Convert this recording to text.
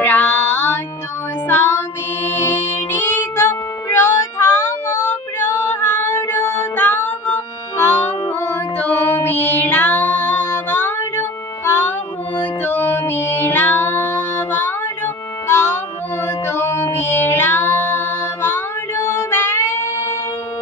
Brando Sami.